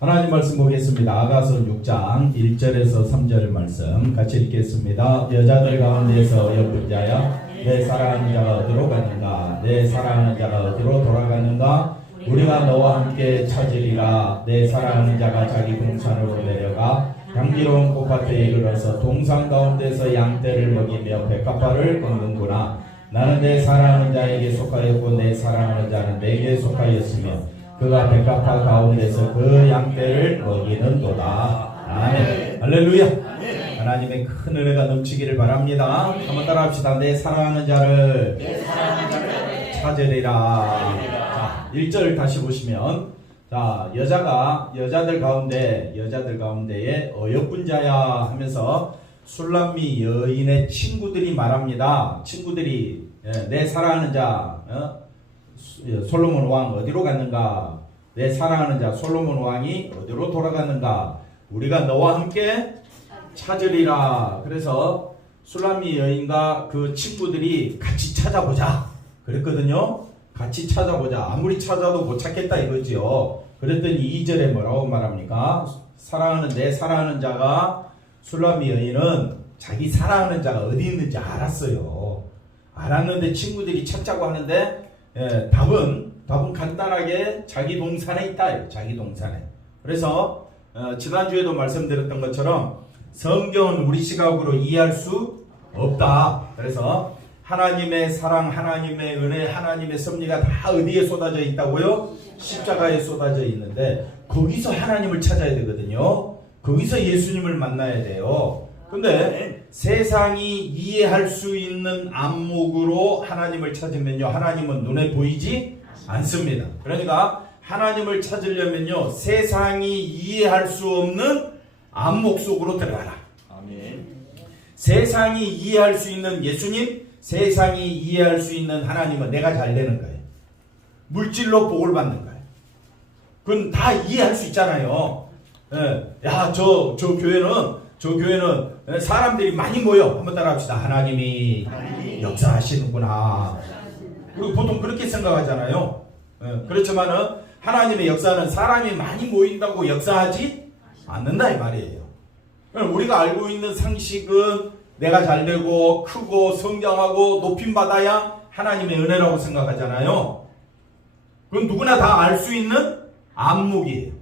하나님 말씀 보겠습니다. 아가서 6장 1절에서 3절 말씀 같이 읽겠습니다. 여자들 가운데서 예쁜 자야 내 사랑하는 자가 어디로 가는가? 내 사랑하는 자가 어디로 돌아가는가? 우리가 너와 함께 찾으리라. 내 사랑하는 자가 자기 동산으로 내려가 향기로운 꽃밭에 이르러서 동산 가운데서 양떼를 먹이며 백합화를 꺾는구나. 나는 내 사랑하는 자에게 속하였고 내 사랑하는 자는 내게 속하였으며 그가 백합화 가운데서 그 양떼를 먹이는도다. 아멘. 할렐루야. 하나님의 큰 은혜가 넘치기를 바랍니다. 한번 따라합시다. 내 사랑하는 자를 찾으리라. 자, 1절 다시 보시면, 자, 여자들 가운데에 어여쁜 자야 하면서 술람미 여인의 친구들이 말합니다. 친구들이 내 사랑하는 자 솔로몬 왕 어디로 갔는가? 내 사랑하는 자 솔로몬 왕이 어디로 돌아갔는가? 우리가 너와 함께 찾으리라. 그래서 술람미 여인과 그 친구들이 같이 찾아보자 그랬거든요. 같이 찾아보자. 아무리 찾아도 못 찾겠다 이거지요. 그랬더니 2절에 뭐라고 말합니까? 내 사랑하는 자가 술람미 여인은 자기 사랑하는 자가 어디 있는지 알았어요. 알았는데 친구들이 찾자고 하는데 답은 간단하게 자기 동산에 있다. 자기 동산에. 그래서 지난주에도 말씀드렸던 것처럼 성경은 우리 시각으로 이해할 수 없다. 그래서 하나님의 사랑, 하나님의 은혜, 하나님의 섭리가 다 어디에 쏟아져 있다고요? 십자가에 쏟아져 있는데 거기서 하나님을 찾아야 되거든요. 거기서 예수님을 만나야 돼요. 근데 세상이 이해할 수 있는 안목으로 하나님을 찾으면요, 하나님은 눈에 보이지 않습니다. 그러니까 하나님을 찾으려면요, 세상이 이해할 수 없는 안목 속으로 들어가라. 아멘. 세상이 이해할 수 있는 예수님, 세상이 이해할 수 있는 하나님은 내가 잘 되는 거예요. 물질로 복을 받는 거예요. 그건 다 이해할 수 있잖아요. 야, 저 교회는 사람들이 많이 모여. 한번 따라합시다. 하나님이 역사하시는구나. 그리고 보통 그렇게 생각하잖아요. 그렇지만은 하나님의 역사는 사람이 많이 모인다고 역사하지 않는다 이 말이에요. 우리가 알고 있는 상식은 내가 잘되고 크고 성장하고 높임받아야 하나님의 은혜라고 생각하잖아요. 그건 누구나 다 알 수 있는 안목이에요.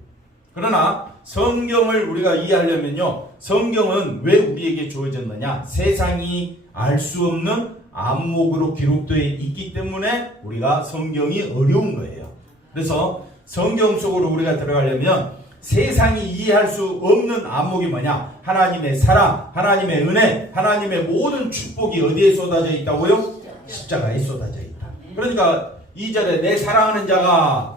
그러나 성경을 우리가 이해하려면요, 성경은 왜 우리에게 주어졌느냐? 세상이 알 수 없는 안목으로 기록되어 있기 때문에 우리가 성경이 어려운 거예요. 그래서 성경 속으로 우리가 들어가려면 세상이 이해할 수 없는 안목이 뭐냐? 하나님의 사랑, 하나님의 은혜, 하나님의 모든 축복이 어디에 쏟아져 있다고요? 십자가에 쏟아져 있다. 그러니까 2절에 내 사랑하는 자가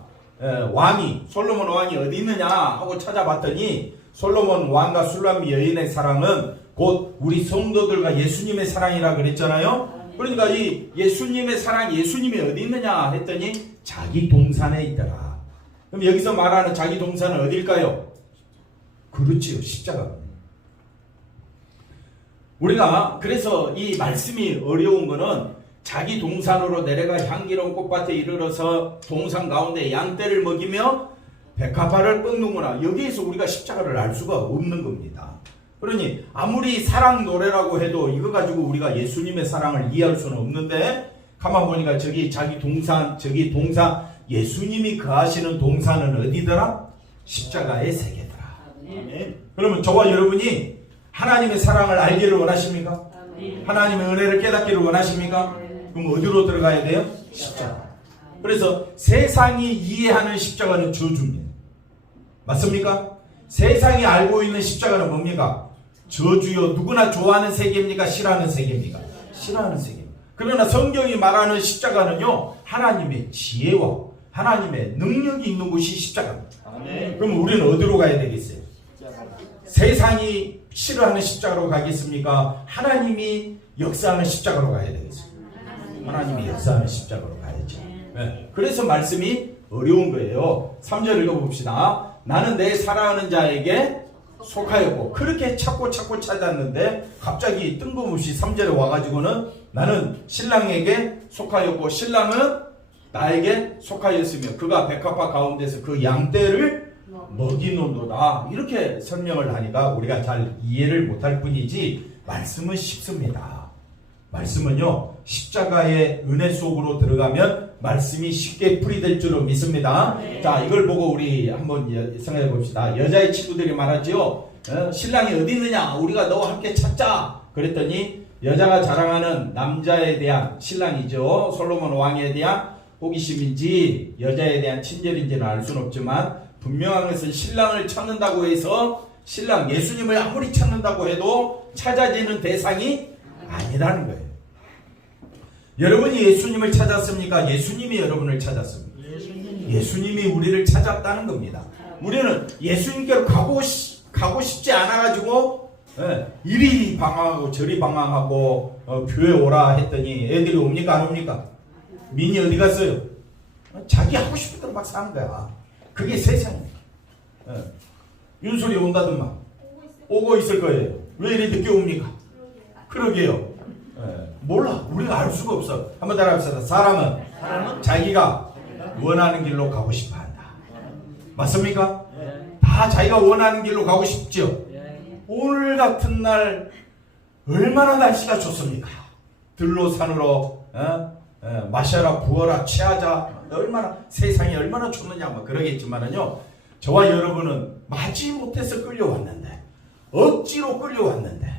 솔로몬 왕이 어디 있느냐 하고 찾아봤더니 솔로몬 왕과 술람미 여인의 사랑은 곧 우리 성도들과 예수님의 사랑이라 그랬잖아요. 그러니까 이 예수님의 사랑, 예수님이 어디 있느냐 했더니 자기 동산에 있더라. 그럼 여기서 말하는 자기 동산은 어딜까요? 그렇지요, 십자가. 우리가 그래서 이 말씀이 어려운 거는 자기 동산으로 내려가 향기로운 꽃밭에 이르러서 동산 가운데 양떼를 먹이며 백합화를 꺾는구나. 여기에서 우리가 십자가를 알 수가 없는 겁니다. 그러니 아무리 사랑 노래라고 해도 이거 가지고 우리가 예수님의 사랑을 이해할 수는 없는데, 가만 보니까 저기 자기 동산, 예수님이 거하시는 동산은 어디더라? 십자가의 세계더라. 아멘. 그러면 저와 여러분이 하나님의 사랑을 알기를 원하십니까? 하나님의 은혜를 깨닫기를 원하십니까? 그럼 어디로 들어가야 돼요? 십자가. 그래서 세상이 이해하는 십자가는 저주입니다. 맞습니까? 세상이 알고 있는 십자가는 뭡니까? 저주요. 누구나 좋아하는 세계입니까? 싫어하는 세계입니까? 싫어하는 세계입니다. 그러나 성경이 말하는 십자가는요, 하나님의 지혜와 하나님의 능력이 있는 곳이 십자가입니다. 아멘. 그럼 우리는 어디로 가야 되겠어요? 세상이 싫어하는 십자가로 가겠습니까? 하나님이 역사하는 십자가로 가야 되겠어요. 하나님이 역사하는 십자가로 가야죠. 네. 그래서 말씀이 어려운 거예요. 3절 읽어봅시다. 나는 내 사랑하는 자에게 속하였고. 그렇게 찾고 찾았는데 갑자기 뜬금없이 3절에 와가지고는 나는 신랑에게 속하였고 신랑은 나에게 속하였으며 그가 백합화 가운데서 그 양떼를 먹이는도다. 이렇게 설명을 하니까 우리가 잘 이해를 못할 뿐이지 말씀은 쉽습니다. 말씀은요, 십자가의 은혜 속으로 들어가면 말씀이 쉽게 풀이될 줄로 믿습니다. 네. 자, 이걸 보고 우리 한번 생각해 봅시다. 여자의 친구들이 말하지요. 신랑이 어디 있느냐? 우리가 너와 함께 찾자. 그랬더니 여자가 자랑하는 남자에 대한, 신랑이죠, 솔로몬 왕에 대한 호기심인지 여자에 대한 친절인지는 알 수는 없지만 분명한 것은 신랑을 찾는다고 해서 신랑 예수님을 아무리 찾는다고 해도 찾아지는 대상이 아니라는 거예요. 여러분이 예수님을 찾았습니까? 예수님이 여러분을 찾았습니까? 예수님이 우리를 찾았다는 겁니다. 우리는 예수님께로 가고 싶지 않아가지고 이리 방황하고 저리 방황하고 교회 오라 했더니 애들이 옵니까 안 옵니까? 민이 어디 갔어요? 자기 하고 싶은 대로 막 사는 거야. 그게 세상이야. 윤솔이 온다더만 오고 있을 거예요. 왜 이리 늦게 옵니까? 그러게요. 몰라. 우리가 알 수가 없어. 한번 따라합시다. 사람은 자기가 원하는 길로 가고 싶어 한다. 맞습니까? 다 자기가 원하는 길로 가고 싶죠. 오늘 같은 날 얼마나 날씨가 좋습니까? 들로 산으로 마셔라 부어라 취하자. 얼마나 세상이 얼마나 좋느냐 뭐 그러겠지만은요, 저와 여러분은 마지 못해서 끌려왔는데, 억지로 끌려왔는데,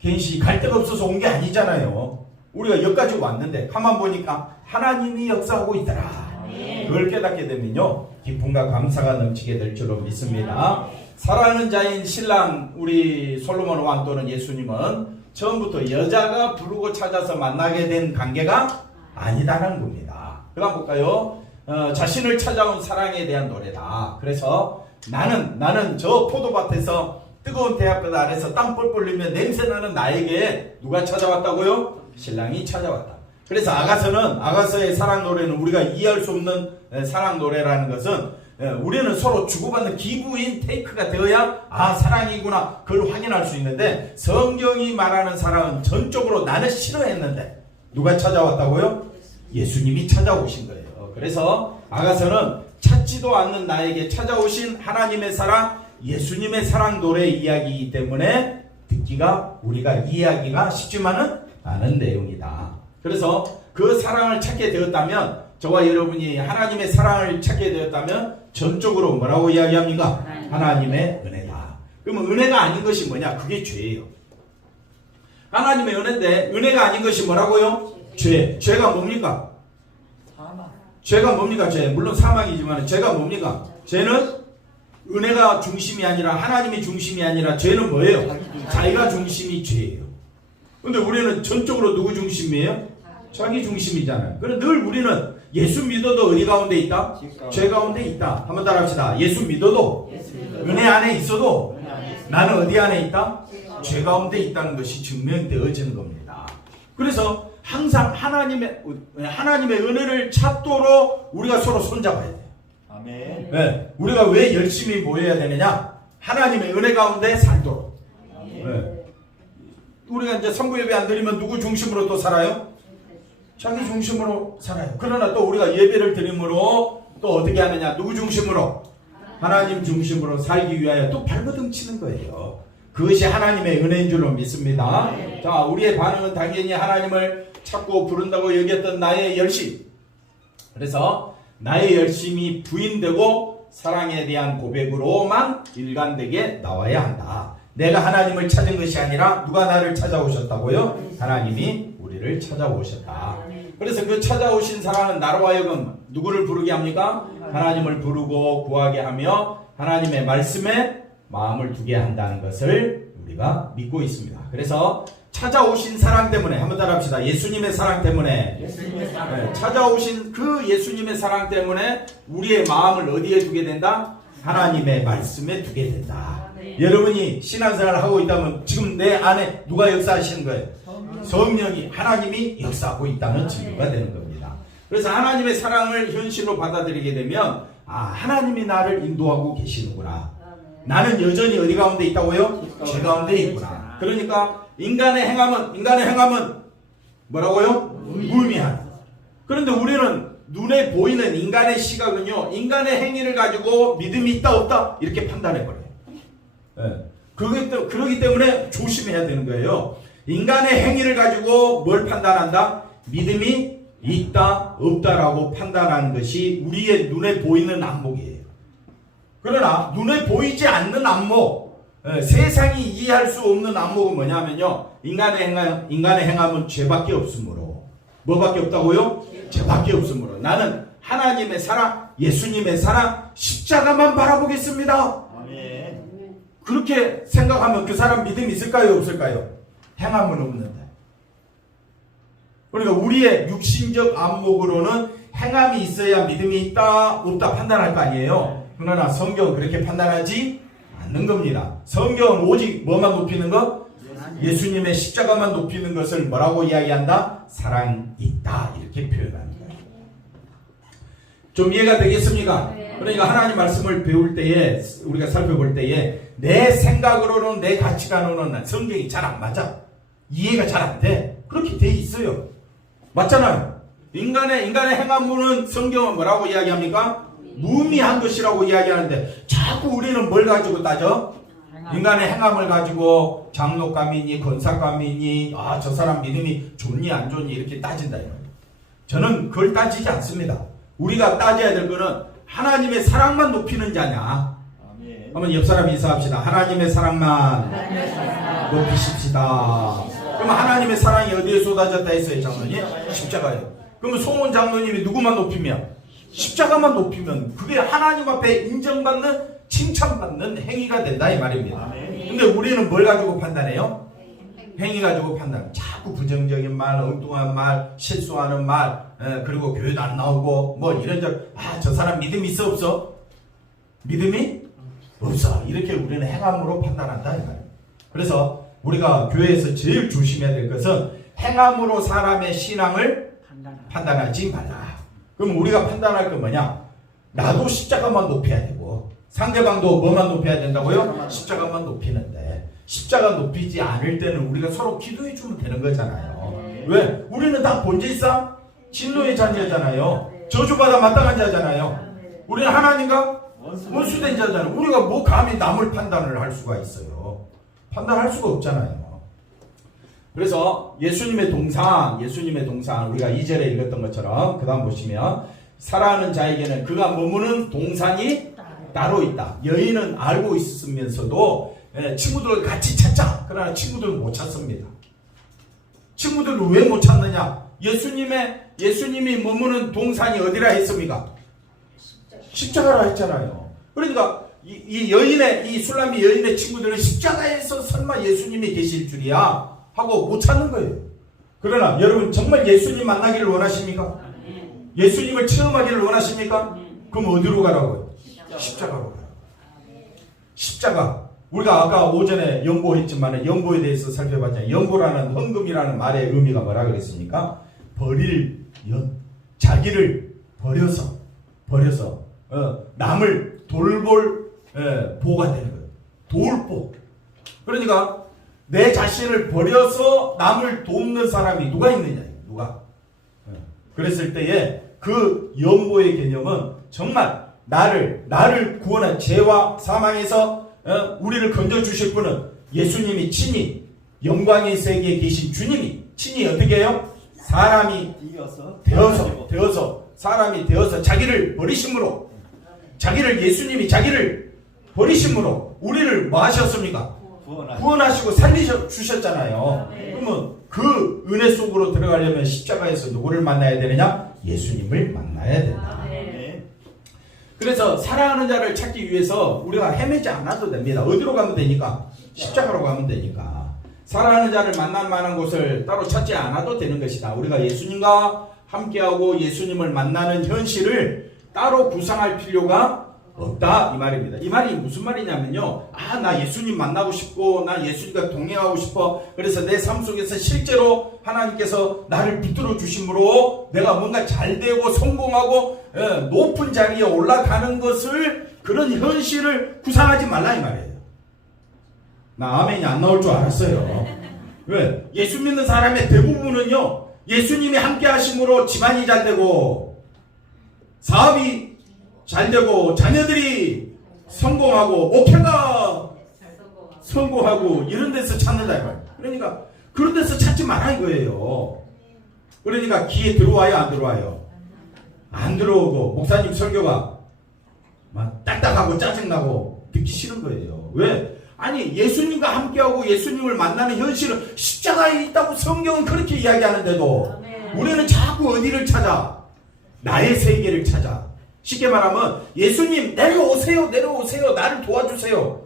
괜시 갈 데가 없어서 온 게 아니잖아요. 우리가 여기까지 왔는데 가만 보니까 하나님이 역사하고 있더라. 그걸 깨닫게 되면요, 기쁨과 감사가 넘치게 될 줄로 믿습니다. 사랑하는 자인 신랑 우리 솔로몬 왕 또는 예수님은 처음부터 여자가 부르고 찾아서 만나게 된 관계가 아니다라는 겁니다. 그럼 볼까요? 자신을 찾아온 사랑에 대한 노래다. 그래서 나는 저 포도밭에서 뜨거운 태양볕 아래서 땀 뻘뻘 흘리며 냄새나는 나에게 누가 찾아왔다고요? 신랑이 찾아왔다. 그래서 아가서의 사랑 노래는 우리가 이해할 수 없는 사랑 노래라는 것은 우리는 서로 주고받는 기브인 테이크가 되어야 사랑이구나 그걸 확인할 수 있는데, 성경이 말하는 사랑은 전적으로 나는 싫어했는데 누가 찾아왔다고요? 예수님이 찾아오신 거예요. 그래서 아가서는 찾지도 않는 나에게 찾아오신 하나님의 사랑, 예수님의 사랑 노래 이야기이기 때문에 듣기가, 우리가 이해하기가 쉽지만은 않은 내용이다. 그래서 그 사랑을 찾게 되었다면, 저와 여러분이 하나님의 사랑을 찾게 되었다면 전적으로 뭐라고 이야기합니까? 하나님의 은혜다. 그러면 은혜가 아닌 것이 뭐냐? 그게 죄예요. 하나님의 은혜인데 은혜가 아닌 것이 뭐라고요? 죄. 죄가 뭡니까? 죄가 뭡니까? 죄. 물론 사망이지만 죄가 뭡니까? 죄는 은혜가 중심이 아니라 하나님이 중심이 아니라 죄는 뭐예요? 자기가 중심이 죄예요. 근데 우리는 전적으로 누구 중심이에요? 자기 중심이잖아요. 그런데 늘 우리는 예수 믿어도 어디 가운데 있다? 죄 가운데 있다. 한번 따라합시다. 예수 믿어도 은혜 안에 있어도 나는 어디 안에 있다? 죄 가운데 있다는 것이 증명되어지는 겁니다. 그래서 항상 하나님의 은혜를 찾도록 우리가 서로 손잡아야 돼요. 아멘. 네, 우리가 왜 열심히 모여야 되느냐? 하나님의 은혜 가운데 살도록. 네. 우리가 이제 선부 예배 안 드리면 누구 중심으로 또 살아요? 자기 중심으로 살아요. 그러나 또 우리가 예배를 드림으로 또 어떻게 하느냐? 누구 중심으로? 하나님 중심으로 살기 위하여 또 발버둥 치는 거예요. 그것이 하나님의 은혜인 줄로 믿습니다. 자, 우리의 반응은 당연히 하나님을 찾고 부른다고 여겼던 나의 열심. 그래서 나의 열심이 부인되고 사랑에 대한 고백으로만 일관되게 나와야 한다. 내가 하나님을 찾은 것이 아니라 누가 나를 찾아오셨다고요? 하나님이 우리를 찾아오셨다. 그래서 그 찾아오신 사랑은 나로 하여금 누구를 부르게 합니까? 하나님을 부르고 구하게 하며 하나님의 말씀에 마음을 두게 한다는 것을 우리가 믿고 있습니다. 그래서 찾아오신 사랑 때문에, 한번 따라합시다. 예수님의 사랑 때문에, 찾아오신 그 예수님의 사랑 때문에 우리의 마음을 어디에 두게 된다? 하나님의 말씀에 두게 된다. 여러분이 신앙생활을 하고 있다면 지금 내 안에 누가 역사하시는 거예요? 성령이, 하나님이 역사하고 있다는 증거가 되는 겁니다. 그래서 하나님의 사랑을 현실로 받아들이게 되면 하나님이 나를 인도하고 계시는구나. 나는 여전히 어디 가운데 있다고요? 죄 가운데 있구나. 그러니까 인간의 행함은 뭐라고요? 무의미하다. 그런데 우리는 눈에 보이는 인간의 시각은요, 인간의 행위를 가지고 믿음이 있다 없다 이렇게 판단해버려요. 예. 그러기 때문에 조심해야 되는 거예요. 인간의 행위를 가지고 뭘 판단한다? 믿음이 있다 없다라고 판단하는 것이 우리의 눈에 보이는 안목이에요. 그러나 눈에 보이지 않는 안목, 세상이 이해할 수 없는 안목은 뭐냐면요, 인간의 행함은 죄밖에 없으므로. 뭐밖에 없다고요? 죄밖에 없으므로 나는 하나님의 사랑, 예수님의 사랑, 십자가만 바라보겠습니다. 그렇게 생각하면 그 사람 믿음이 있을까요 없을까요? 행함은 없는데. 그러니까 우리의 육신적 안목으로는 행함이 있어야 믿음이 있다 없다 판단할 거 아니에요. 그러나 성경은 그렇게 판단하지 않는 겁니다. 성경은 오직 뭐만 높이는 것? 예수님의 십자가만 높이는 것을 뭐라고 이야기한다? 사랑이 있다 이렇게 표현합니다. 좀 이해가 되겠습니까? 그러니까 하나님 말씀을 배울 때에, 우리가 살펴볼 때에 내 생각으로는, 내 가치관으로는 성경이 잘 안 맞아. 이해가 잘 안 돼. 그렇게 돼 있어요. 맞잖아요. 인간의 행함은 성경은 뭐라고 이야기합니까? 무의미한 것이라고 이야기하는데 자꾸 우리는 뭘 가지고 따져? 인간의 행함을 가지고 장로감이니 권사감이니 저 사람 믿음이 좋니 안 좋니 이렇게 따진다. 저는 그걸 따지지 않습니다. 우리가 따져야 될 거는 하나님의 사랑만 높이는 자냐. 한번 옆 사람 인사합시다. 하나님의 사랑만 높이십시다. 그러면 하나님의 사랑이 어디에 쏟아졌다 했어요, 장로님? 십자가예요. 그러면 송원 장로님이 누구만 높이면? 십자가만 높이면 그게 하나님 앞에 인정받는, 칭찬받는 행위가 된다 이 말입니다. 근데 우리는 뭘 가지고 판단해요? 행위 가지고 판단. 자꾸 부정적인 말, 엉뚱한 말, 실수하는 말, 그리고 교회도 안 나오고 뭐 이런저런, 저 사람 믿음이 있어 없어? 믿음이 없어. 이렇게 우리는 행함으로 판단한다 이 말입니다. 그래서 우리가 교회에서 제일 조심해야 될 것은 행함으로 사람의 신앙을 판단하지 말라. 그럼 우리가 판단할 건 뭐냐? 나도 십자가만 높여야 되고 상대방도 뭐만 높여야 된다고요? 십자가만 높이는데 십자가 높이지 않을 때는 우리가 서로 기도해 주면 되는 거잖아요. 왜? 우리는 다 본질상 진노의 자녀잖아요. 저주받아 마땅한 자잖아요. 우리는 하나님과 원수된 자잖아요. 우리가 뭐 감히 남을 판단을 할 수가 있어요. 판단할 수가 없잖아요. 그래서 예수님의 동상 우리가 2절에 읽었던 것처럼 그 다음 보시면 사랑하는 자에게는 그가 머무는 동산이 따로 있다. 여인은 알고 있으면서도 친구들을 같이 찾자. 그러나 친구들은 못 찾습니다. 친구들은 왜 못 찾느냐? 예수님이 머무는 동산이 어디라 했습니까? 십자가라 했잖아요. 그러니까 이 술람미 여인의 친구들은 십자가에서 설마 예수님이 계실 줄이야 하고 못 찾는 거예요. 그러나 여러분 정말 예수님 만나기를 원하십니까? 예수님을 체험하기를 원하십니까? 그럼 어디로 가라고요? 십자가로 가라고. 십자가. 우리가 아까 오전에 연보했지만 연보에 대해서 살펴봤잖아요. 연보라는 헌금이라는 말의 의미가 뭐라 그랬습니까? 자기를 버려서 남을 돌볼 보가 되는 거예요. 돌보. 그러니까 내 자신을 버려서 남을 돕는 사람이 누가 있느냐? 누가? 그랬을 때에 그 연보의 개념은 정말 나를 구원한 죄와 사망에서 우리를 건져주실 분은 예수님이 친히 영광의 세계에 계신 주님이 친히 어떻게 해요? 사람이 되어서 사람이 되어서 자기를 버리심으로 예수님이 자기를 버리심으로 우리를 뭐 하셨습니까? 구원하시고 살리주셨잖아요. 그러면 그 은혜 속으로 들어가려면 십자가에서 누구를 만나야 되느냐? 예수님을 만나야 된다. 그래서 사랑하는 자를 찾기 위해서 우리가 헤매지 않아도 됩니다. 어디로 가면 되니까? 십자가로 가면 되니까. 사랑하는 자를 만날 만한 곳을 따로 찾지 않아도 되는 것이다. 우리가 예수님과 함께하고 예수님을 만나는 현실을 따로 구상할 필요가 없다 이 말입니다. 이 말이 무슨 말이냐면요, 나 예수님 만나고 싶고 나 예수님과 동행하고 싶어. 그래서 내 삶 속에서 실제로 하나님께서 나를 붙들어 주심으로 내가 뭔가 잘 되고 성공하고 높은 자리에 올라가는 것을, 그런 현실을 구상하지 말라 이 말이에요. 나 아멘이 안 나올 줄 알았어요. 왜? 예수 믿는 사람의 대부분은요, 예수님이 함께 하심으로 집안이 잘 되고 사업이 잘 되고 자녀들이 성공하고 목회가 성공하고 이런 데서 찾는다 이거예요. 그러니까 그런 데서 찾지 마라 이거예요. 그러니까 귀에 들어와요 안 들어와요? 안 들어오고 목사님 설교가 막 딱딱하고 짜증나고 듣기 싫은 거예요. 왜? 아니 예수님과 함께하고 예수님을 만나는 현실은 십자가에 있다고 성경은 그렇게 이야기하는데도 우리는 자꾸 어디를 찾아? 나의 세계를 찾아. 쉽게 말하면 예수님 내려오세요 나를 도와주세요.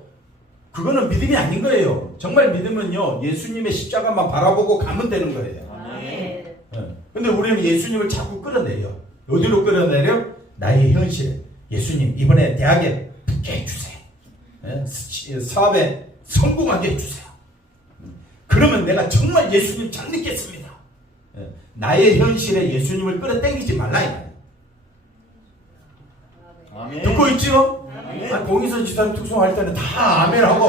그거는 믿음이 아닌 거예요. 정말 믿음은요 예수님의 십자가만 바라보고 가면 되는 거예요. 근데 우리는 예수님을 자꾸 끌어내려. 어디로 끌어내려? 나의 현실. 예수님 이번에 대학에 붙게 해주세요. 사업에 성공하게 해주세요. 그러면 내가 정말 예수님 잘 믿겠습니다. 나의 현실에 예수님을 끌어당기지 말라 이 말이에요. 듣고 있죠? 공의선 지사님 특송할 때는 다 아멘하고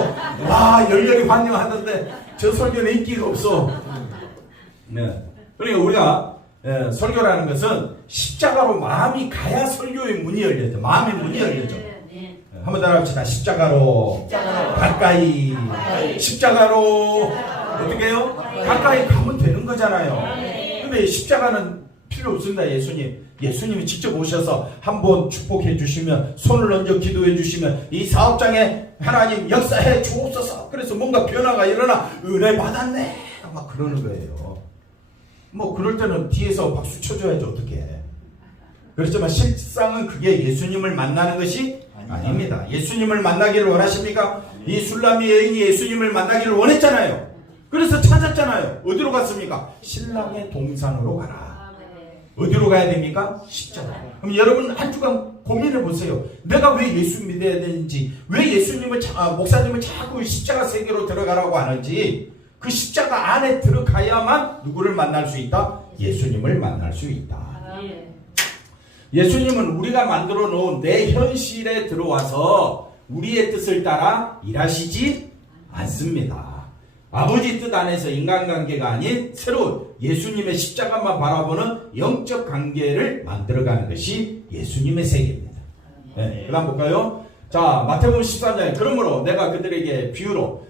와 열렬히 환영하는데 저 설교는 인기가 없어. 그러니까 우리가 설교라는 것은 십자가로 마음이 가야 설교의 문이 열려져. 마음의 문이 열려져. 한번 따라합시다. 십자가로 가까이. 십자가로 어떻게 해요? 가까이 가면 되는 거잖아요. 근데 십자가는 필요 없습니다. 예수님이 직접 오셔서 한번 축복해 주시면 손을 얹어 기도해 주시면 이 사업장에 하나님 역사해 주옵소서. 그래서 뭔가 변화가 일어나 은혜 받았네 막 그러는 거예요. 뭐 그럴 때는 뒤에서 박수 쳐줘야지 어떻게. 그렇지만 실상은 그게 예수님을 만나는 것이 아닙니다. 예수님을 만나기를 원하십니까? 이 술람미 여인이 예수님을 만나기를 원했잖아요. 그래서 찾았잖아요. 어디로 갔습니까? 신랑의 동산으로 가라. 어디로 가야 됩니까? 십자가. 그럼 여러분 한 주간 고민해 보세요. 내가 왜 예수 믿어야 되는지, 왜 예수님을 목사님을 자꾸 십자가 세계로 들어가라고 하는지, 그 십자가 안에 들어가야만 누구를 만날 수 있다? 예수님을 만날 수 있다. 예수님은 우리가 만들어 놓은 내 현실에 들어와서 우리의 뜻을 따라 일하시지 않습니다. 아버지 뜻 안에서 인간관계가 아닌 새로운 예수님의 십자가만 바라보는 영적 관계를 만들어가는 것이 예수님의 세계입니다. 그 다음 볼까요? 자, 마태복음 14장. 그러므로 내가 그들에게 비유로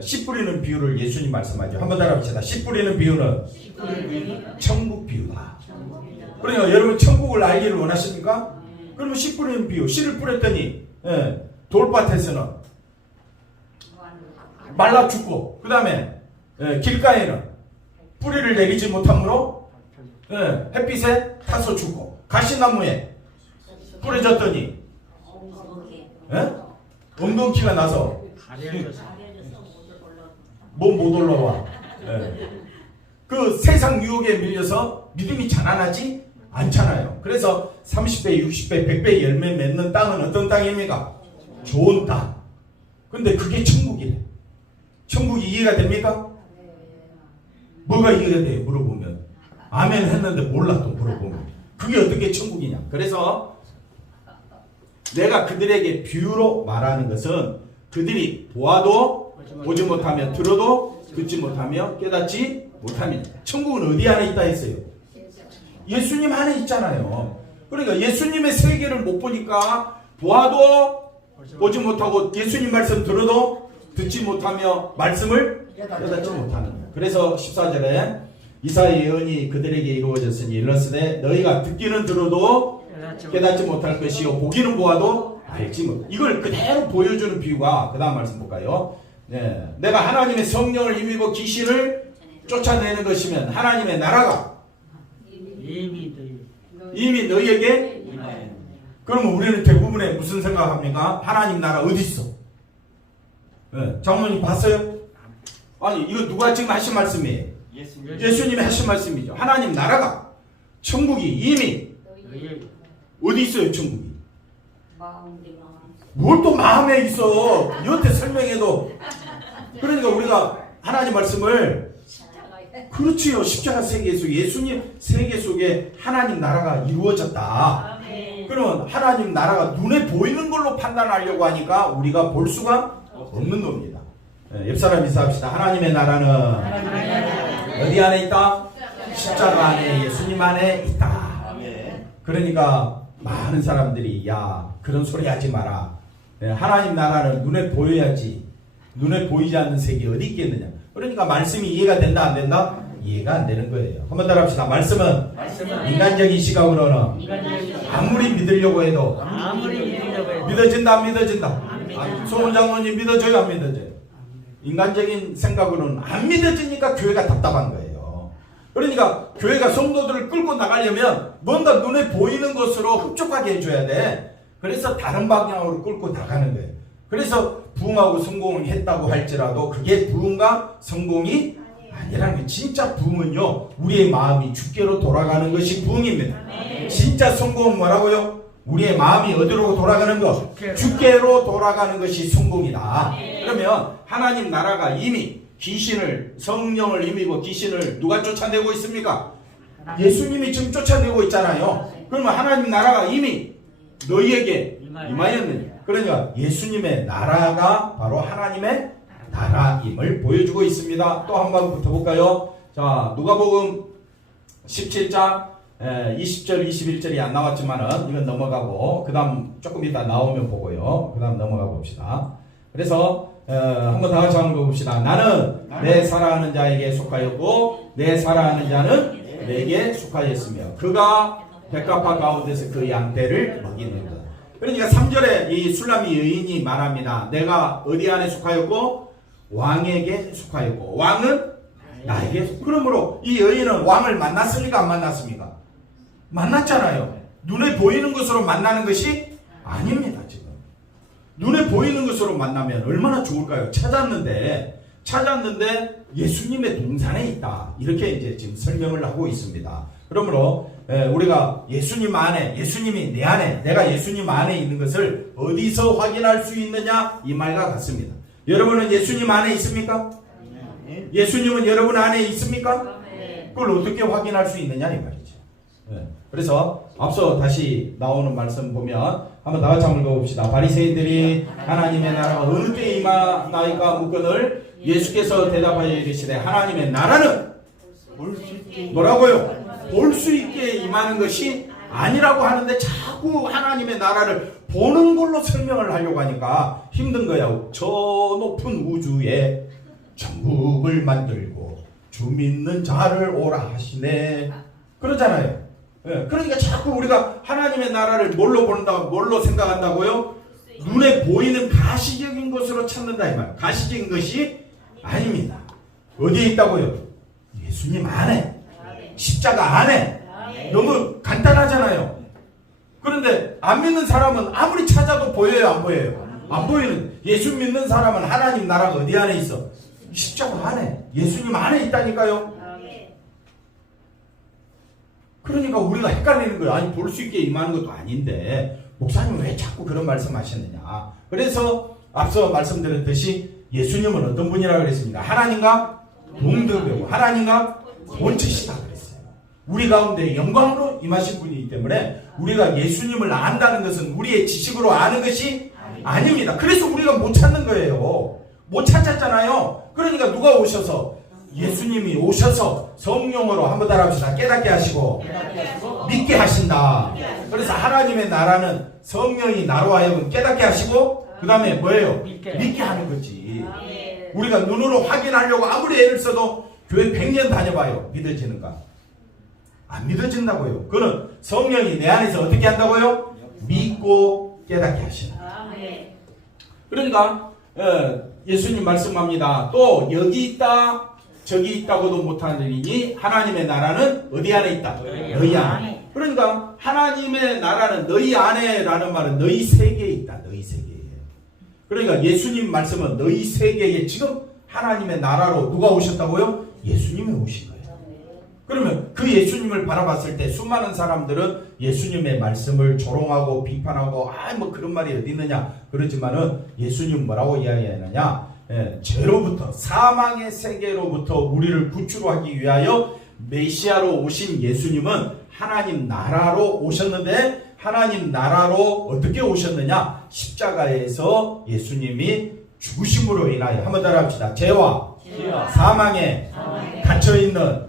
씨 뿌리는 비유를 예수님 말씀하죠. 한번 따라합시다. 씨 뿌리는 비유는 천국 비유다. 그러니까 여러분 천국을 알기를 원하십니까? 그러면 씨 뿌리는 비유. 씨를 뿌렸더니 돌밭에서는 말라 죽고, 그 다음에 길가에는 뿌리를 내리지 못함으로 햇빛에 타서 죽고, 가시나무에 뿌려졌더니 엉겅퀴가 나서 못 올라와. 그 세상 유혹에 밀려서 믿음이 자라나지 않잖아요. 그래서 30배, 60배, 100배 열매 맺는 땅은 어떤 땅입니까? 좋은 땅. 근데 그게 천국이래. 천국이 이해가 됩니까? 뭐가 이해가 돼요? 물어보면. 아멘 했는데 몰라 또 물어보면. 그게 어떻게 천국이냐. 그래서 내가 그들에게 비유로 말하는 것은 그들이 보아도 보지 못하며 들어도 듣지 못하며 깨닫지 못하며. 천국은 어디 안에 있다 했어요? 예수님 안에 있잖아요. 그러니까 예수님의 세계를 못 보니까 보아도 보지 못하고 예수님 말씀 들어도 듣지 못하며 말씀을 깨닫지 못하는 거예요. 그래서 14절에 이사야의 예언이 그들에게 이루어졌으니 일렀으되 너희가 듣기는 들어도 깨닫지 못할 것이요 보기는 보아도 알지 못. 이걸 그대로 보여주는 비유가 그 다음 말씀 볼까요? 내가 하나님의 성령을 힘입어 귀신을 쫓아내는 것이면 하나님의 나라가 이미 너희에게. 그러면 우리는 대부분의 무슨 생각합니까? 하나님 나라 어디 있어? 장로님 봤어요? 아니 이거 누가 지금 하신 말씀이에요? 예수님이 하신 말씀이죠. 하나님 나라가, 천국이 이미 어디 있어요? 천국이 뭘 또 마음에 있어. 여태 설명해도. 그러니까 우리가 하나님 말씀을, 그렇지요, 십자가 세계 속에 예수님 세계 속에 하나님 나라가 이루어졌다. 그러면 하나님 나라가 눈에 보이는 걸로 판단하려고 하니까 우리가 볼 수가 없는 겁니다. 옆사람 인사합시다. 하나님의 나라는 어디 안에 있다? 십자가 안에, 예수님 안에 있다. 그러니까 많은 사람들이 야 그런 소리 하지 마라. 하나님 나라는 눈에 보여야지. 눈에 보이지 않는 세계 어디 있겠느냐. 그러니까 말씀이 이해가 된다 안 된다? 이해가 안 되는 거예요. 한번 따라합시다. 말씀은 인간적인 시각으로는 아무리 믿으려고 해도 믿어진다 안 믿어진다? 소문 장로님 믿어져요 안 믿어져요? 인간적인 생각으로는 안 믿어지니까 교회가 답답한 거예요. 그러니까 교회가 성도들을 끌고 나가려면 뭔가 눈에 보이는 것으로 흡족하게 해줘야 돼. 그래서 다른 방향으로 끌고 나가는 거예요. 그래서 부흥하고 성공을 했다고 할지라도 그게 부흥과 성공이 아니라는 거예요. 진짜 부흥은요, 우리의 마음이 주께로 돌아가는 것이 부흥입니다. 진짜 성공은 뭐라고요? 우리의 마음이 어디로 돌아가는 것? 주께로 돌아가는 것이 성공이다. 그러면 하나님 나라가 이미 귀신을, 성령을 힘입어 귀신을 누가 쫓아내고 있습니까? 예수님이 지금 쫓아내고 있잖아요. 그러면 하나님 나라가 이미 너희에게 임하였느냐? 그러니까 예수님의 나라가 바로 하나님의 나라임을 보여주고 있습니다. 또 한 번 붙어볼까요? 자, 누가복음 17장 20절 21절이 안 나왔지만은 이건 넘어가고 그 다음 조금 이따 나오면 보고요. 그 다음 넘어가 봅시다. 그래서 한번 다 같이 한번 봅시다. 나는 내 사랑하는 자에게 속하였고 내 사랑하는 자는 내게 속하였으며 그가 백합화 가운데서 그 양떼를 먹이는다. 그러니까 3절에 이 술람이 여인이 말합니다. 내가 어디 안에 속하였고 왕에게 속하였고 왕은 나에게. 그러므로 이 여인은 왕을 만났습니까 안 만났습니까? 만났잖아요. 눈에 보이는 것으로 만나는 것이 아닙니다. 지금 눈에 보이는 것으로 만나면 얼마나 좋을까요? 찾았는데 예수님의 동산에 있다. 이렇게 이제 지금 설명을 하고 있습니다. 그러므로 우리가 예수님 안에, 예수님이 내 안에, 내가 예수님 안에 있는 것을 어디서 확인할 수 있느냐? 이 말과 같습니다. 여러분은 예수님 안에 있습니까? 예수님은 여러분 안에 있습니까? 그걸 어떻게 확인할 수 있느냐 이 말이죠. 그래서 앞서 다시 나오는 말씀 보면 한번 다 같이 한번 읽어봅시다. 바리새인들이 하나님의 나라가 어느 때에 임하나이까 묻거늘 예수께서 대답하여 이르시되 하나님의 나라는 뭐라고요? 볼 수 있게 임하는 것이 아니라고 하는데 자꾸 하나님의 나라를 보는 걸로 설명을 하려고 하니까 힘든 거야. 저 높은 우주에 천국을 만들고 주 믿는 자를 오라 하시네. 그러잖아요. 그러니까 자꾸 우리가 하나님의 나라를 뭘로 본다고, 뭘로 생각한다고요? 눈에 보이는 가시적인 것으로 찾는다 이 말. 가시적인 것이 아닙니다. 어디에 있다고요? 예수님 안에. 십자가 안에. 너무 간단하잖아요. 그런데 안 믿는 사람은 아무리 찾아도 보여요 안 보여요? 안 보이는. 예수 믿는 사람은 하나님 나라가 어디 안에 있어? 십자가 안에. 예수님 안에 있다니까요. 그러니까 우리가 헷갈리는 거예요. 아니 볼 수 있게 임하는 것도 아닌데 목사님 왜 자꾸 그런 말씀하셨느냐. 그래서 앞서 말씀드렸듯이 예수님은 어떤 분이라고 그랬습니까? 하나님과 동등되고 하나님과 본체시다 그랬어요. 우리 가운데 영광으로 임하신 분이기 때문에 우리가 예수님을 안다는 것은 우리의 지식으로 아는 것이 아닙니다. 그래서 우리가 못 찾는 거예요. 못 찾았잖아요. 그러니까 누가 오셔서 예수님이 오셔서 성령으로 한번 따라합시다. 깨닫게 하시고 믿게 하신다. 그래서 하나님의 나라는 성령이 나로 하여금 깨닫게 하시고 그 다음에 뭐예요? 믿게 하는 거지. 우리가 눈으로 확인하려고 아무리 애를 써도 교회 100년 다녀봐요. 믿어지는가? 안 믿어진다고요. 그는 성령이 내 안에서 어떻게 한다고요? 믿고 깨닫게 하시는. 그러니까 예수님 말씀합니다. 또 여기 있다 저기 있다고도 못하느니 하나님의 나라는 어디 안에 있다? 너희 안에. 그러니까 하나님의 나라는 너희 안에라는 말은 너희 세계에 있다. 너희 세계에. 그러니까 예수님 말씀은 너희 세계에 지금 하나님의 나라로 누가 오셨다고요? 예수님이 오신 거예요. 그러면 그 예수님을 바라봤을 때 수많은 사람들은 예수님의 말씀을 조롱하고 비판하고 뭐 그런 말이 어디 있느냐 그러지만은 예수님 뭐라고 이야기하느냐? 죄로부터 사망의 세계로부터 우리를 구출하기 위하여 메시아로 오신 예수님은 하나님 나라로 오셨는데 하나님 나라로 어떻게 오셨느냐? 십자가에서 예수님이 죽으심으로 인하여 한번 따라합시다. 죄와 사망에 갇혀있는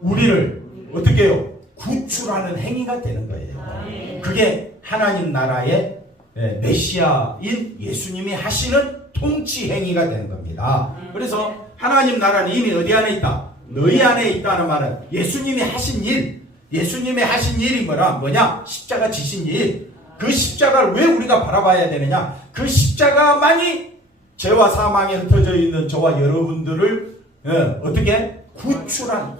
우리를 어떻게 해요? 구출하는 행위가 되는 거예요. 그게 하나님 나라의 메시아인 예수님이 하시는 통치 행위가 되는 겁니다. 그래서 하나님 나라는 이미 어디 안에 있다? 너희 안에 있다는 말은 예수님이 하신 일, 예수님이 하신 일이 뭐냐? 십자가 지신 일. 그 십자가를 왜 우리가 바라봐야 되느냐? 그 십자가만이 죄와 사망에 흩어져 있는 저와 여러분들을 어떻게 구출하고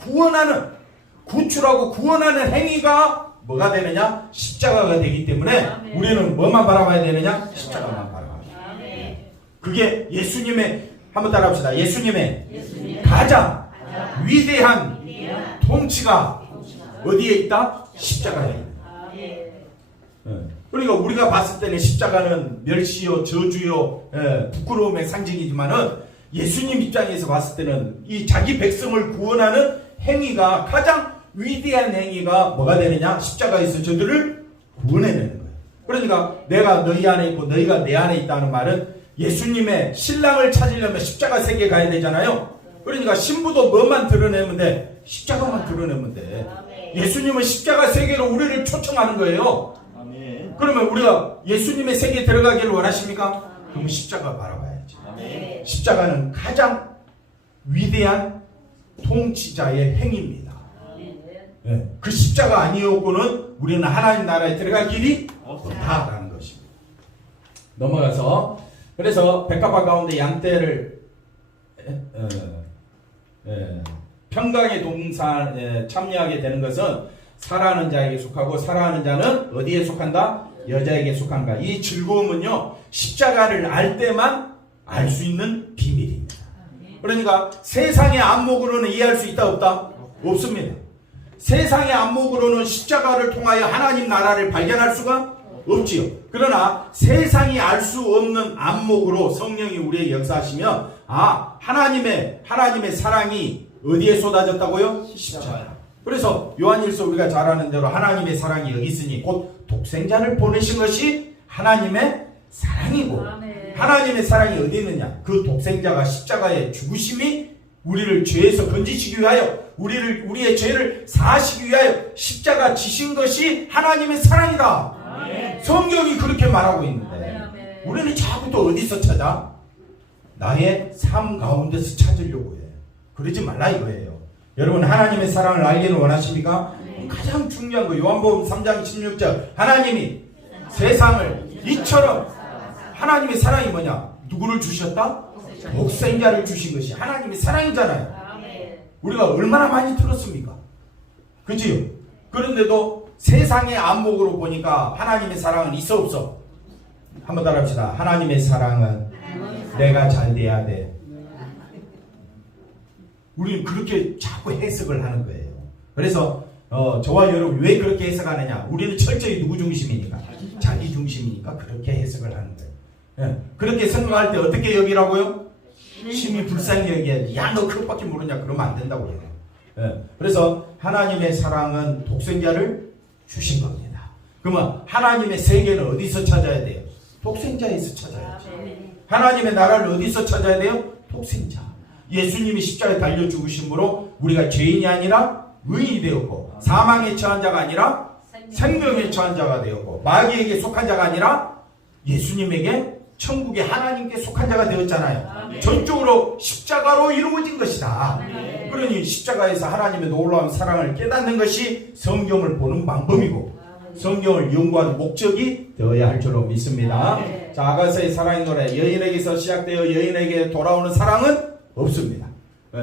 구원하는 행위가 뭐가 되느냐? 십자가가 되기 때문에 우리는 뭐만 바라봐야 되느냐? 십자가만 바라봐야 돼요. 그게 예수님의, 한번 따라합시다. 예수님의 가장 위대한 통치가 어디에 있다? 십자가에 있다. 그러니까 우리가 봤을 때는 십자가는 멸시요, 저주요, 부끄러움의 상징이지만은 예수님 입장에서 봤을 때는 이 자기 백성을 구원하는 행위가 가장 위대한 행위가 뭐가 되느냐? 십자가에서 저들을 구원해내는 거예요. 그러니까 내가 너희 안에 있고 너희가 내 안에 있다는 말은 예수님의 신랑을 찾으려면 십자가 세계 가야 되잖아요. 그러니까 신부도 뭐만 드러내면 돼? 십자가만 드러내면 돼. 예수님은 십자가 세계로 우리를 초청하는 거예요. 그러면 우리가 예수님의 세계에 들어가기를 원하십니까? 그럼 십자가 바라봐야지. 십자가는 가장 위대한 통치자의 행위입니다. 그 십자가 아니었고는 우리는 하나님 나라에 들어갈 길이 없다라는 것입니다. 넘어가서 그래서 백합화 가운데 양떼를 평강의 동산에 참여하게 되는 것은 살아하는 자에게 속하고 살아하는 자는 어디에 속한다? 여자에게 속한다. 이 즐거움은요, 십자가를 알 때만 알 수 있는 비밀입니다. 그러니까 세상의 안목으로는 이해할 수 있다 없다? 없습니다. 세상의 안목으로는 십자가를 통하여 하나님 나라를 발견할 수가 없지요. 그러나 세상이 알 수 없는 안목으로 성령이 우리의 역사하시면 하나님의 사랑이 어디에 쏟아졌다고요? 십자가. 그래서 요한일서 우리가 잘 아는 대로 하나님의 사랑이 여기 있으니 곧 독생자를 보내신 것이 하나님의 사랑이고, 하나님의 사랑이 어디 있느냐? 그 독생자가 십자가의 죽으심이 우리를 죄에서 건지시기 위하여, 우리의 죄를 사하시기 위하여 십자가 지신 것이 하나님의 사랑이다. 성경이 그렇게 말하고 있는데 우리는 자꾸 또 어디서 찾아? 나의 삶 가운데서 찾으려고 해. 그러지 말라 이거예요. 여러분, 하나님의 사랑을 알기를 원하십니까? 가장 중요한 거 요한복음 3장 16절 하나님이 세상을 이처럼, 하나님의 사랑이 뭐냐? 누구를 주셨다? 독생자를 주신 것이 하나님의 사랑이잖아요. 우리가 얼마나 많이 들었습니까? 그지요? 그런데도 세상의 안목으로 보니까 하나님의 사랑은 있어 없어? 한번 따라합시다. 하나님의 사랑은 내가 잘 돼야 돼. 우리는 그렇게 자꾸 해석을 하는 거예요. 그래서 저와 여러분 왜 그렇게 해석하느냐? 우리는 철저히 누구 중심이니까? 자기 중심이니까 그렇게 해석을 하는 거예요. 그렇게 생각할 때 어떻게 여기라고요? 심히 불쌍히 여기야지. 야, 너 그것밖에 모르냐? 그러면 안 된다고 해요. 그래서 하나님의 사랑은 독생자를 주신 겁니다. 그러면 하나님의 세계는 어디서 찾아야 돼요? 독생자에서 찾아야죠. 하나님의 나라를 어디서 찾아야 돼요? 독생자. 예수님이 십자가에 달려 죽으심으로 우리가 죄인이 아니라 의인이 되었고, 사망에 처한 자가 아니라 생명에 처한 자가 되었고, 마귀에게 속한 자가 아니라 예수님에게 천국의 하나님께 속한 자가 되었잖아요. 전적으로 십자가로 이루어진 것이다. 그러니 십자가에서 하나님의 놀라운 사랑을 깨닫는 것이 성경을 보는 방법이고 성경을 연구하는 목적이 되어야 할 줄로 믿습니다. 자, 아가서의 사랑의 노래, 여인에게서 시작되어 여인에게 돌아오는 사랑은 없습니다.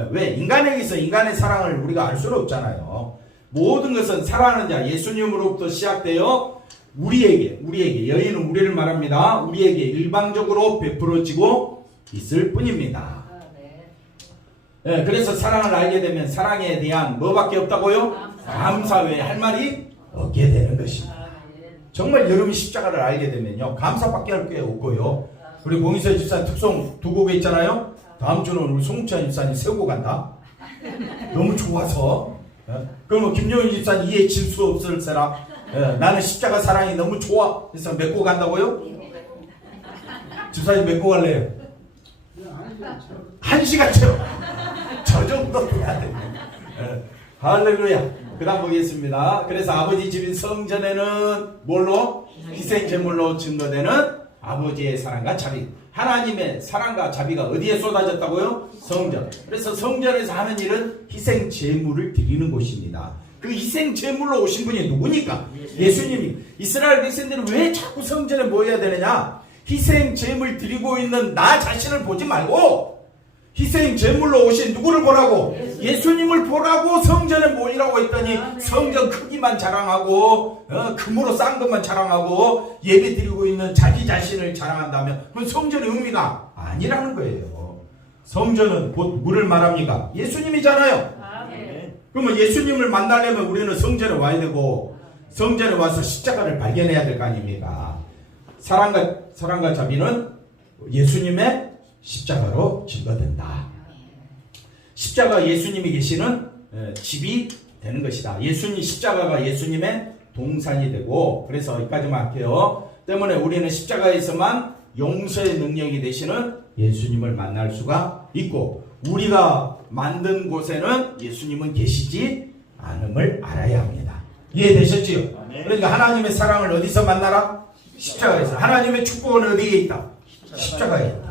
왜? 인간에게서 인간의 사랑을 우리가 알 수는 없잖아요. 모든 것은 사랑하는 자 예수님으로부터 시작되어 우리에게 여인은 우리를 말합니다. 우리에게 일방적으로 베풀어지고 있을 뿐입니다. 그래서 사랑을 알게 되면 사랑에 대한 뭐밖에 없다고요? 감사 외에 할 말이 없게 되는 것입니다. 정말 여러분이 십자가를 알게 되면요, 감사밖에 할 게 없고요. 우리 공의서 집사님 특송 두 곡에 있잖아요. 다음 주는 우리 송천 집사님 세우고 간다. 너무 좋아서. 그러면 김종인 집사님 이해 질 수 없을세라. 나는 십자가 사랑이 너무 좋아. 그래서 맺고 간다고요? 집사님 맺고 갈래요? 1시간 채워. 저 정도 돼야 돼. 할렐루야. 그 다음 보겠습니다. 그래서 아버지 집인 성전에는 뭘로? 희생제물로 증거되는 아버지의 사랑과 자비. 하나님의 사랑과 자비가 어디에 쏟아졌다고요? 성전. 그래서 성전에서 하는 일은 희생제물을 드리는 곳입니다. 그 희생제물로 오신 분이 누구니까? 예수님이. 이스라엘 백성들은 왜 자꾸 성전에 모여야 되느냐? 희생제물 드리고 있는 나 자신을 보지 말고 희생제물로 오신 누구를 보라고? 예수님을 보라고 성전에 모이라고 했더니 성전 크기만 자랑하고 금으로 싼 것만 자랑하고 예배 드리고 있는 자기 자신을 자랑한다면 그건 성전의 의미가 아니라는 거예요. 성전은 곧 누구를 말합니까? 예수님이잖아요. 그러면 예수님을 만나려면 우리는 성전에 와야 되고 성전에 와서 십자가를 발견해야 될 거 아닙니까? 사랑과 자비는 예수님의 십자가로 증거된다. 십자가 예수님이 계시는 집이 되는 것이다. 십자가가 예수님의 동산이 되고, 그래서 여기까지만 할게요. 때문에 우리는 십자가에서만 용서의 능력이 되시는 예수님을 만날 수가 있고, 우리가 만든 곳에는 예수님은 계시지 않음을 알아야 합니다. 이해되셨지요? 그러니까 하나님의 사랑을 어디서 만나라? 십자가에서. 하나님의 축복은 어디에 있다? 십자가에 있다.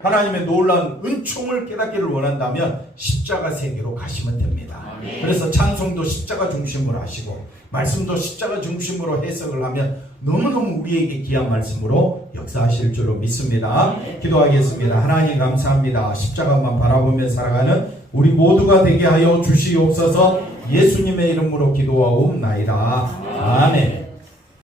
하나님의 놀라운 은총을 깨닫기를 원한다면 십자가 세계로 가시면 됩니다. 그래서 찬송도 십자가 중심으로 하시고 말씀도 십자가 중심으로 해석을 하면 너무너무 우리에게 귀한 말씀으로 역사하실 줄로 믿습니다. 기도하겠습니다. 하나님 감사합니다. 십자가만 바라보며 살아가는 우리 모두가 되게 하여 주시옵소서. 예수님의 이름으로 기도하옵나이다. 아멘.